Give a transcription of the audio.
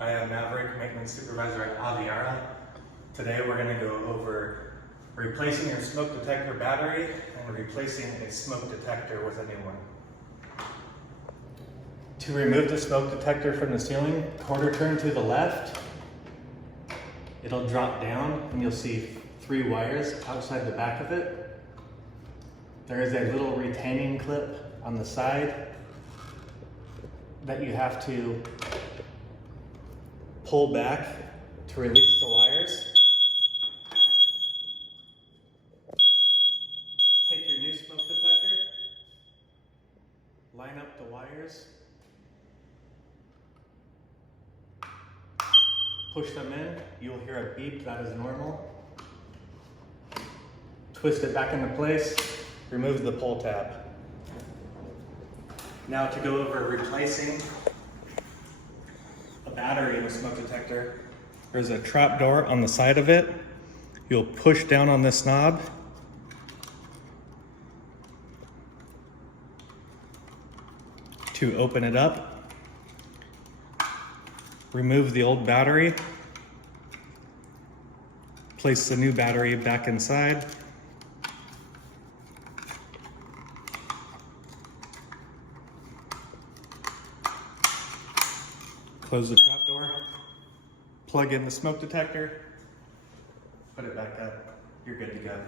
I am Maverick, Maintenance Supervisor at Aviara. Today we're going to go over replacing your smoke detector battery and replacing a smoke detector with a new one. To remove the smoke detector from the ceiling, quarter turn to the left. It'll drop down and you'll see 3 wires outside the back of it. There is a little retaining clip on the side that you have to pull back to release the wires. Take your new smoke detector, line up the wires, push them in, you'll hear a beep, that is normal. Twist it back into place, remove the pull tab. Now to go over replacing a battery in a smoke detector, there's a trap door on the side of it. You'll push down on this knob. To open it up, remove the old battery, place the new battery back inside. Close the trap door, plug in the smoke detector, put it back up, you're good to go.